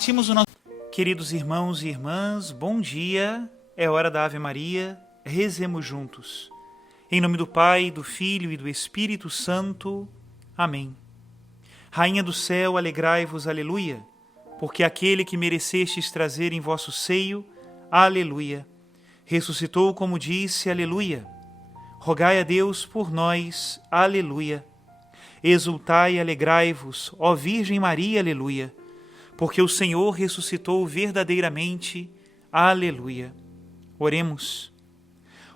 repartimos o nosso... Queridos irmãos e irmãs, bom dia, é hora da Ave Maria, rezemos juntos. Em nome do Pai, do Filho e do Espírito Santo. Amém. Rainha do céu, alegrai-vos, aleluia, porque aquele que merecestes trazer em vosso seio, aleluia, ressuscitou como disse, aleluia. Rogai a Deus por nós, aleluia. Exultai e alegrai-vos, ó Virgem Maria, aleluia, porque o Senhor ressuscitou verdadeiramente, aleluia. Oremos.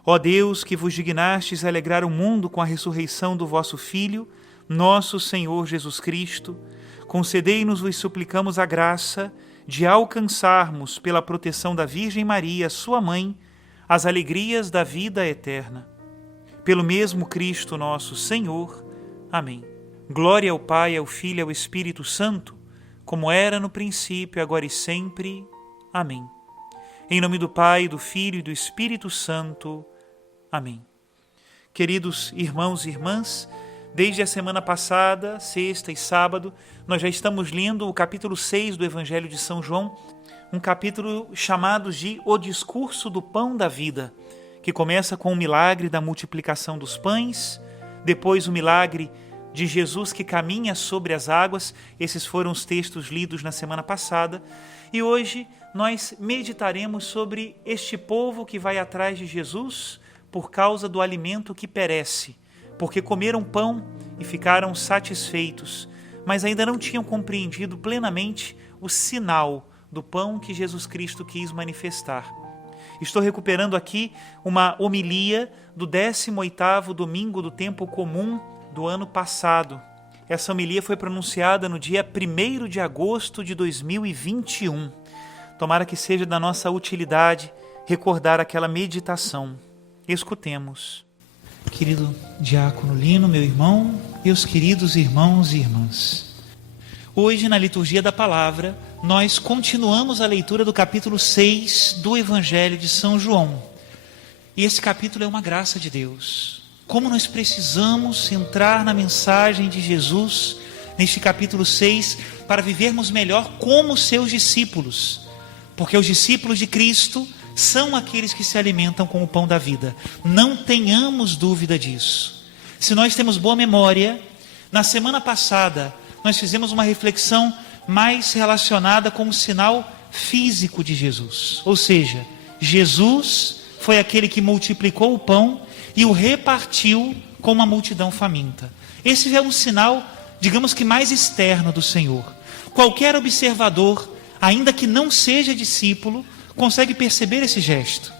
Ó Deus, que vos dignastes alegrar o mundo com a ressurreição do vosso Filho, nosso Senhor Jesus Cristo, concedei-nos, vos suplicamos, a graça de alcançarmos, pela proteção da Virgem Maria, sua mãe, as alegrias da vida eterna. Pelo mesmo Cristo nosso Senhor. Amém. Glória ao Pai, ao Filho e ao Espírito Santo, como era no princípio, agora e sempre. Amém. Em nome do Pai, do Filho e do Espírito Santo. Amém. Queridos irmãos e irmãs, desde a semana passada, sexta e sábado, nós já estamos lendo o capítulo 6 do Evangelho de São João, um capítulo chamado de O Discurso do Pão da Vida, que começa com o milagre da multiplicação dos pães, depois o milagre de Jesus que caminha sobre as águas. Esses foram os textos lidos na semana passada. E hoje nós meditaremos sobre este povo que vai atrás de Jesus por causa do alimento que perece, porque comeram pão e ficaram satisfeitos, mas ainda não tinham compreendido plenamente o sinal do pão que Jesus Cristo quis manifestar. Estou recuperando aqui uma homilia do 18º domingo do tempo comum do ano passado. Essa homilia foi pronunciada no dia 1º de agosto de 2021. Tomara que seja da nossa utilidade recordar aquela meditação. Escutemos. Querido diácono Lino, meu irmão, meus queridos irmãos e irmãs. Hoje, na liturgia da palavra, nós continuamos a leitura do capítulo 6 do Evangelho de São João. E esse capítulo é uma graça de Deus. Como nós precisamos entrar na mensagem de Jesus neste capítulo 6 para vivermos melhor como seus discípulos. Porque os discípulos de Cristo são aqueles que se alimentam com o pão da vida. Não tenhamos dúvida disso. Se nós temos boa memória, na semana passada nós fizemos uma reflexão mais relacionada com o sinal físico de Jesus. Ou seja, Jesus foi aquele que multiplicou o pão e o repartiu com uma multidão faminta. Esse é um sinal, digamos que mais externo do Senhor. Qualquer observador, ainda que não seja discípulo, consegue perceber esse gesto.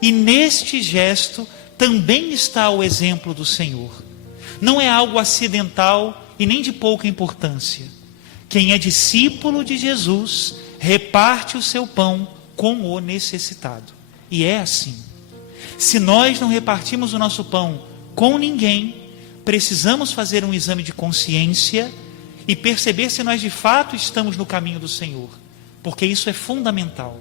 E neste gesto também está o exemplo do Senhor. Não é algo acidental e nem de pouca importância. Quem é discípulo de Jesus reparte o seu pão com o necessitado. E é assim. Se nós não repartimos o nosso pão com ninguém, precisamos fazer um exame de consciência e perceber se nós de fato estamos no caminho do Senhor, porque isso é fundamental.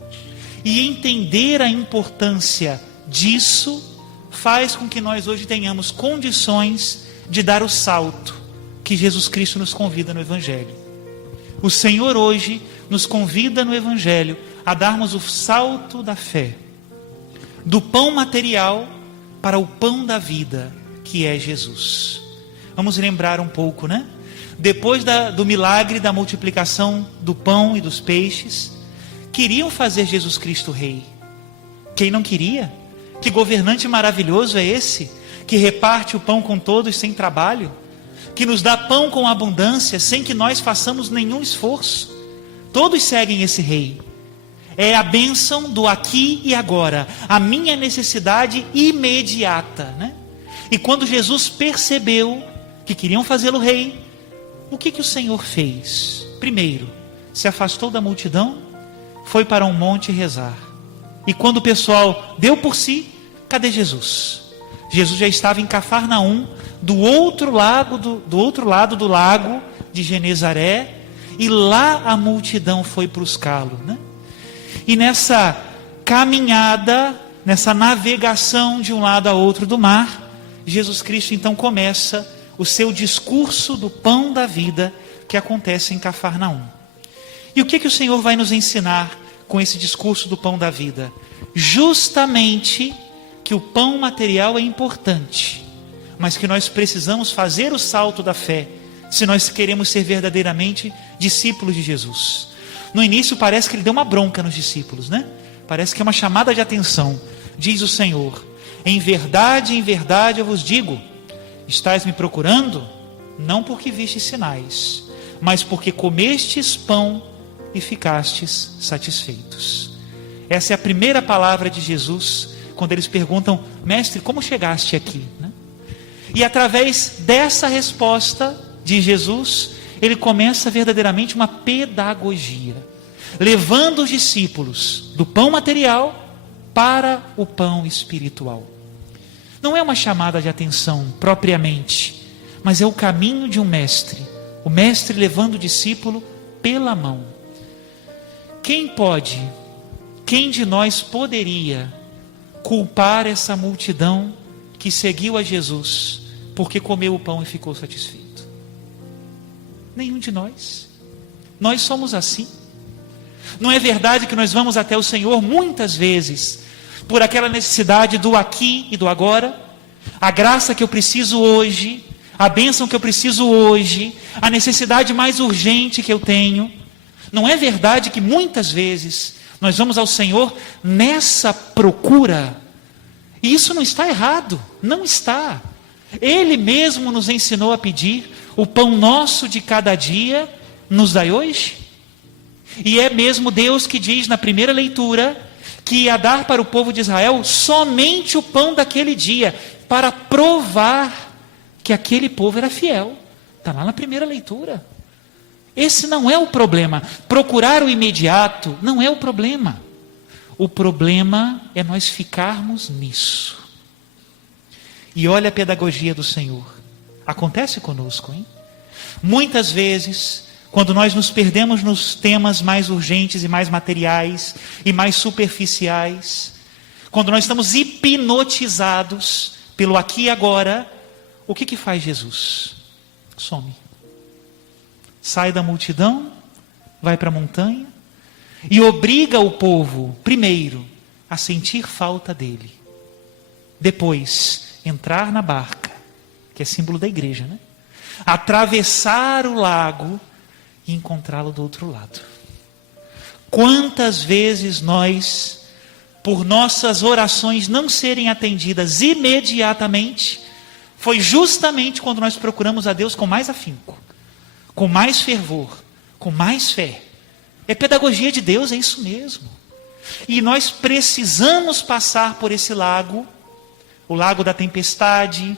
E entender a importância disso faz com que nós hoje tenhamos condições de dar o salto que Jesus Cristo nos convida no Evangelho. O Senhor hoje nos convida no Evangelho a darmos o salto da fé, do pão material para o pão da vida, que é Jesus. Vamos lembrar um pouco, né? Depois do milagre da multiplicação do pão e dos peixes, queriam fazer Jesus Cristo rei. Quem não queria? Que governante maravilhoso é esse, que reparte o pão com todos sem trabalho, que nos dá pão com abundância, sem que nós façamos nenhum esforço. Todos seguem esse rei. É a bênção do aqui e agora, a minha necessidade imediata, né? E quando Jesus percebeu que queriam fazê-lo rei, o que o Senhor fez? Primeiro, se afastou da multidão, foi para um monte rezar. E quando o pessoal deu por si, cadê Jesus? Jesus já estava em Cafarnaum, do outro lado do lago de Genezaré, e lá a multidão foi buscá-lo, né? E nessa caminhada, nessa navegação de um lado a outro do mar, Jesus Cristo então começa o seu discurso do pão da vida, que acontece em Cafarnaum. E o que o Senhor vai nos ensinar com esse discurso do pão da vida? Justamente que o pão material é importante, mas que nós precisamos fazer o salto da fé, se nós queremos ser verdadeiramente discípulos de Jesus. No início parece que ele deu uma bronca nos discípulos, né? Parece que é uma chamada de atenção. Diz o Senhor: em verdade eu vos digo, estais me procurando, não porque vistes sinais, mas porque comestes pão e ficastes satisfeitos. Essa é a primeira palavra de Jesus, quando eles perguntam: mestre, como chegaste aqui? E através dessa resposta de Jesus, ele começa verdadeiramente uma pedagogia, levando os discípulos do pão material para o pão espiritual. Não é uma chamada de atenção propriamente, mas é o caminho de um mestre, o mestre levando o discípulo pela mão. Quem de nós poderia culpar essa multidão que seguiu a Jesus porque comeu o pão e ficou satisfeito? Nenhum de nós. Nós somos assim. Não é verdade que nós vamos até o Senhor muitas vezes por aquela necessidade do aqui e do agora, a graça que eu preciso hoje, a bênção que eu preciso hoje, a necessidade mais urgente que eu tenho? Não é verdade que muitas vezes nós vamos ao Senhor nessa procura? E isso não está errado, não está. Ele mesmo nos ensinou a pedir: o pão nosso de cada dia nos dai hoje. E é mesmo Deus que diz na primeira leitura que ia dar para o povo de Israel somente o pão daquele dia, para provar que aquele povo era fiel. Está lá na primeira leitura. Esse não é o problema. Procurar o imediato não é o problema. O problema é nós ficarmos nisso. E olha a pedagogia do Senhor. Acontece conosco, hein? Muitas vezes, quando nós nos perdemos nos temas mais urgentes e mais materiais e mais superficiais, quando nós estamos hipnotizados pelo aqui e agora, o que faz Jesus? Some. Sai da multidão, vai para a montanha e obriga o povo, primeiro, a sentir falta dele. Depois, entrar na barca, que é símbolo da igreja, né? Atravessar o lago e encontrá-lo do outro lado. Quantas vezes nós, por nossas orações não serem atendidas imediatamente, foi justamente quando nós procuramos a Deus com mais afinco, com mais fervor, com mais fé. É pedagogia de Deus, é isso mesmo. E nós precisamos passar por esse lago, o lago da tempestade,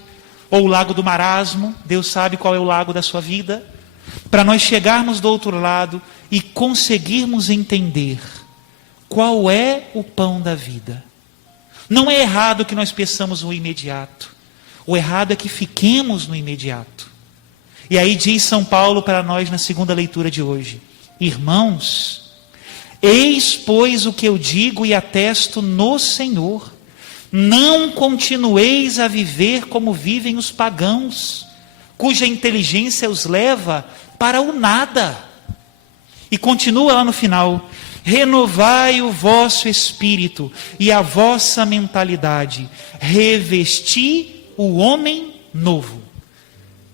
ou o lago do marasmo. Deus sabe qual é o lago da sua vida, para nós chegarmos do outro lado e conseguirmos entender qual é o pão da vida. Não é errado que nós peçamos o imediato. O errado é que fiquemos no imediato. E aí diz São Paulo para nós na segunda leitura de hoje: irmãos, eis pois o que eu digo e atesto no Senhor: não continueis a viver como vivem os pagãos, cuja inteligência os leva para o nada. E continua lá no final: renovai o vosso espírito e a vossa mentalidade, revesti o homem novo.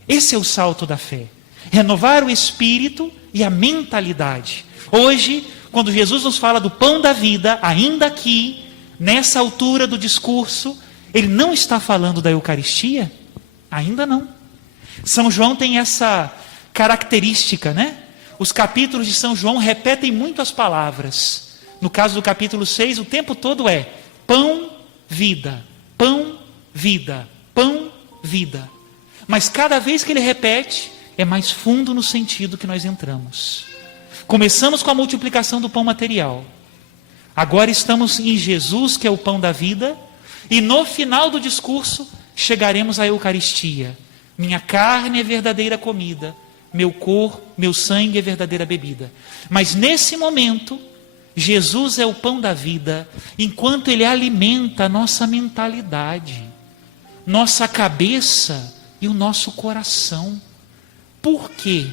Esse é o salto da fé. Renovar o espírito e a mentalidade. Hoje, quando Jesus nos fala do pão da vida, ainda aqui, nessa altura do discurso, ele não está falando da Eucaristia? Ainda não. São João tem essa característica, né? Os capítulos de São João repetem muito as palavras. No caso do capítulo 6, o tempo todo é pão, vida, pão, vida, pão, vida. Mas cada vez que ele repete, é mais fundo no sentido que nós entramos. Começamos com a multiplicação do pão material. Agora estamos em Jesus, que é o pão da vida. E no final do discurso, chegaremos à Eucaristia. Minha carne é verdadeira comida, meu corpo, meu sangue é verdadeira bebida. Mas nesse momento, Jesus é o pão da vida, enquanto ele alimenta a nossa mentalidade, nossa cabeça e o nosso coração. Por quê?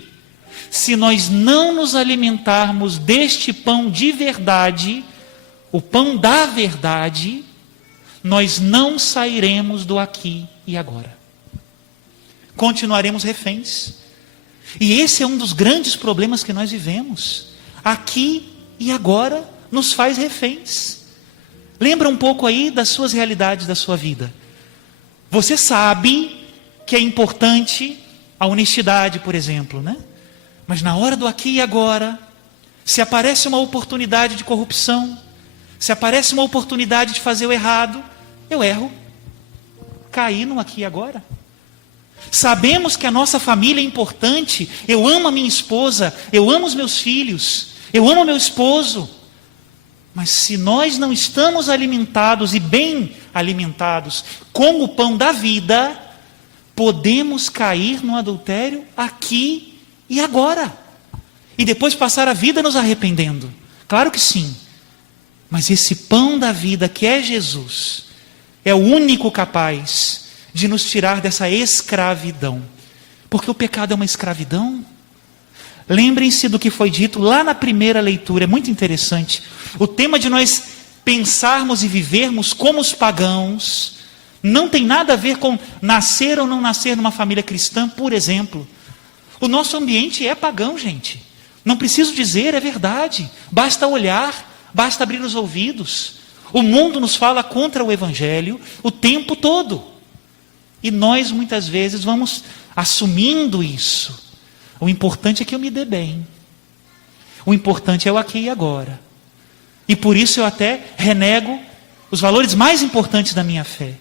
se nós não nos alimentarmos deste pão de verdade, o pão da verdade, nós não sairemos do aqui e agora. Continuaremos reféns. E esse é um dos grandes problemas que nós vivemos. Aqui e agora nos faz reféns. Lembra um pouco aí das suas realidades da sua vida. Você sabe que é importante a honestidade, por exemplo, né? Mas na hora do aqui e agora, se aparece uma oportunidade de corrupção, se aparece uma oportunidade de fazer o errado, eu erro. Caí no aqui e agora. Sabemos que a nossa família é importante. Eu amo a minha esposa, eu amo os meus filhos, eu amo meu esposo. Mas se nós não estamos alimentados e bem alimentados com o pão da vida, podemos cair no adultério aqui e agora. E depois passar a vida nos arrependendo. Claro que sim. Mas esse pão da vida que é Jesus, é o único capaz de nos tirar dessa escravidão. Porque o pecado é uma escravidão. Lembrem-se do que foi dito lá na primeira leitura, é muito interessante. O tema de nós pensarmos e vivermos como os pagãos não tem nada a ver com nascer ou não nascer numa família cristã, por exemplo. O nosso ambiente é pagão, gente. Não preciso dizer, é verdade. Basta olhar, basta abrir os ouvidos. O mundo nos fala contra o Evangelho o tempo todo. E nós muitas vezes vamos assumindo isso. O importante é que eu me dê bem. O importante é o aqui e agora. E por isso eu até renego os valores mais importantes da minha fé.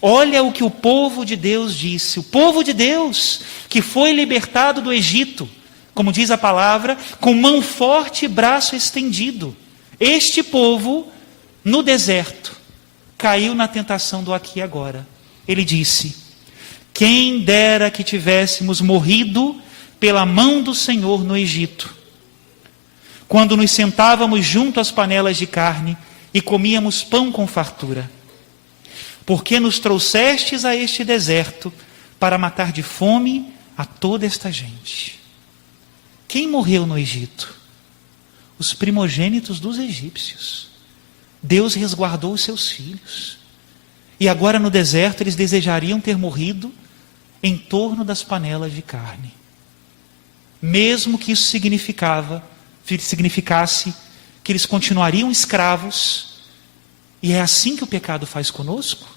Olha o que o povo de Deus disse. O povo de Deus que foi libertado do Egito, como diz a palavra, com mão forte e braço estendido. Este povo, no deserto, caiu na tentação do aqui e agora. Ele disse: quem dera que tivéssemos morrido pela mão do Senhor no Egito, quando nos sentávamos junto às panelas de carne e comíamos pão com fartura. Porque nos trouxestes a este deserto para matar de fome a toda esta gente. Quem morreu no Egito? Os primogênitos dos egípcios. Deus resguardou os seus filhos. E agora no deserto eles desejariam ter morrido em torno das panelas de carne. Mesmo que isso significasse que eles continuariam escravos. E é assim que o pecado faz conosco.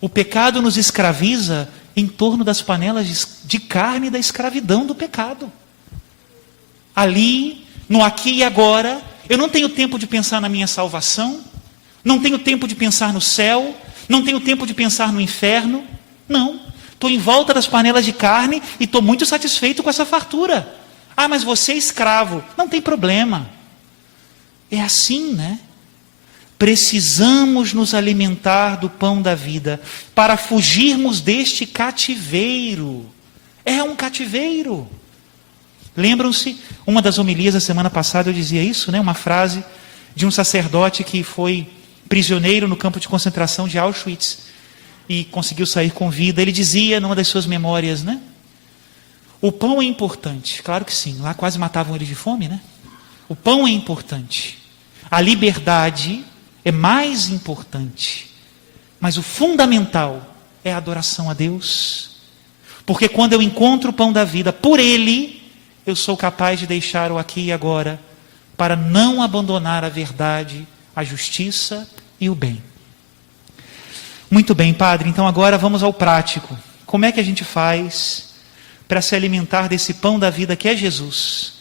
O pecado nos escraviza em torno das panelas de carne da escravidão do pecado. Ali, no aqui e agora, eu não tenho tempo de pensar na minha salvação, não tenho tempo de pensar no céu, não tenho tempo de pensar no inferno. Não, estou em volta das panelas de carne e estou muito satisfeito com essa fartura. Ah, mas você é escravo. Não tem problema. É assim, né? Precisamos nos alimentar do pão da vida para fugirmos deste cativeiro. É um cativeiro. Lembram-se, uma das homilias da semana passada eu dizia isso, né? Uma frase de um sacerdote que foi prisioneiro no campo de concentração de Auschwitz e conseguiu sair com vida. Ele dizia numa das suas memórias, né? O pão é importante. Claro que sim, lá quase matavam ele de fome, né? O pão é importante. A liberdade é mais importante. Mas o fundamental é a adoração a Deus. Porque quando eu encontro o pão da vida, por Ele, eu sou capaz de deixar o aqui e agora, para não abandonar a verdade, a justiça e o bem. Muito bem, Padre, então agora vamos ao prático. Como é que a gente faz para se alimentar desse pão da vida que é Jesus?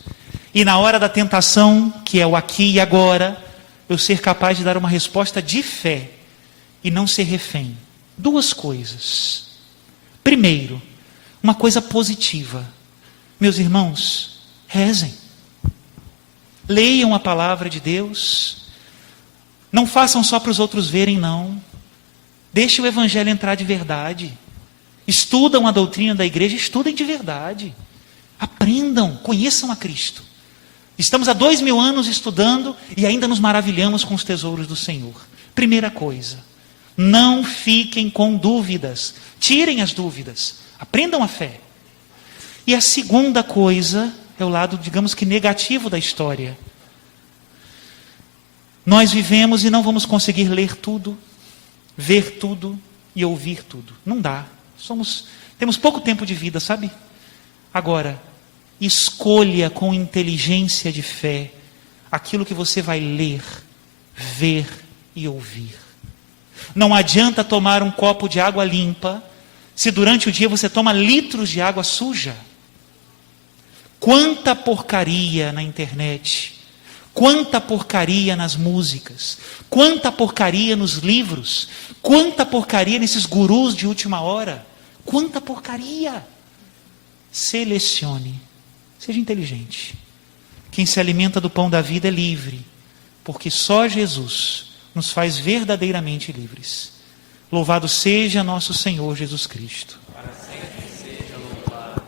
E na hora da tentação, que é o aqui e agora, eu ser capaz de dar uma resposta de fé e não ser refém. Duas coisas. Primeiro, uma coisa positiva. Meus irmãos, rezem. Leiam a palavra de Deus. Não façam só para os outros verem, não. Deixe o Evangelho entrar de verdade. Estudam a doutrina da igreja, estudem de verdade. Aprendam, conheçam a Cristo. Estamos há 2000 anos estudando e ainda nos maravilhamos com os tesouros do Senhor. Primeira coisa, não fiquem com dúvidas. Tirem as dúvidas. Aprendam a fé. E a segunda coisa é o lado, digamos que negativo da história. Nós vivemos e não vamos conseguir ler tudo, ver tudo e ouvir tudo. Não dá. Temos pouco tempo de vida, sabe? Agora, escolha com inteligência de fé aquilo que você vai ler, ver e ouvir. Não adianta tomar um copo de água limpa se durante o dia você toma litros de água suja. Quanta porcaria na internet, quanta porcaria nas músicas, quanta porcaria nos livros, quanta porcaria nesses gurus de última hora, quanta porcaria. Selecione, seja inteligente. Quem se alimenta do pão da vida é livre, porque só Jesus nos faz verdadeiramente livres. Louvado seja nosso Senhor Jesus Cristo. Para sempre seja louvado.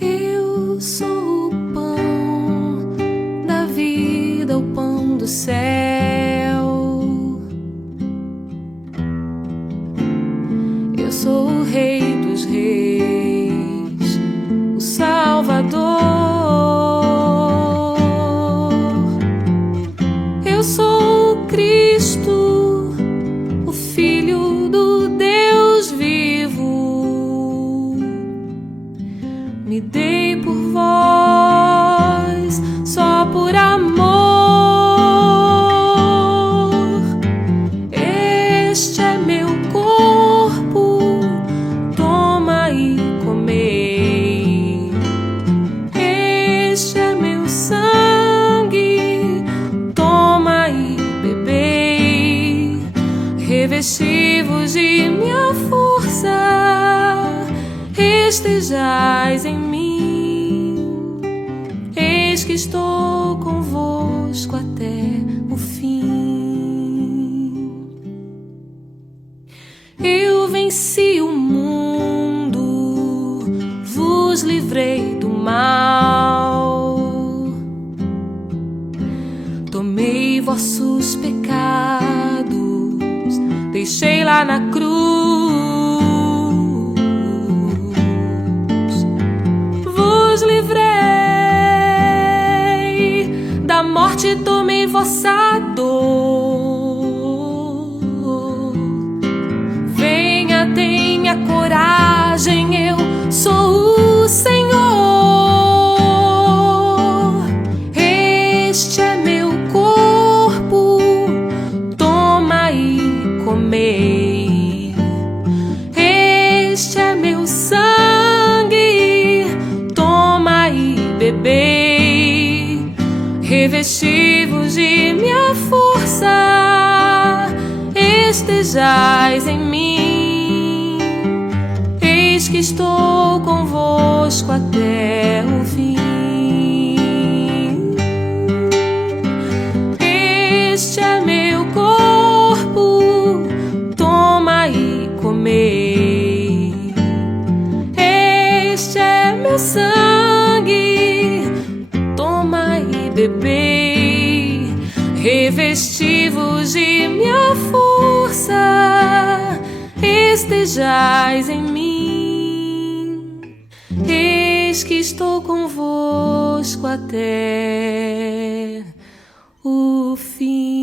Eu sou o pão da vida, o pão do céu. Eu sou o Rei dos reis, o Salvador. Eu sou o Cristo, o Filho do Deus vivo. Me dei por vós, só por amor. Este é meu corpo, toma e comei. Este é meu sangue, toma e bebei. Revesti-vos de minha força, estejais em mim. Eis que estou convosco até o fim. Eu venci o mundo, vos livrei do mal. Tomei vossos pecados, deixei lá na cruz. Da morte tomei vossa dor. Venha, tenha coragem, eu sou o Senhor. Este é meu corpo, toma e comei. Este é meu sangue, toma e bebei. Revesti-vos de minha força, estejais em mim. Eis que estou convosco até o fim. Este é meu corpo, toma e comei. Este é meu sangue, toma e bebei. Revesti-vos de minha força, estejais em mim. Eis que estou convosco até o fim.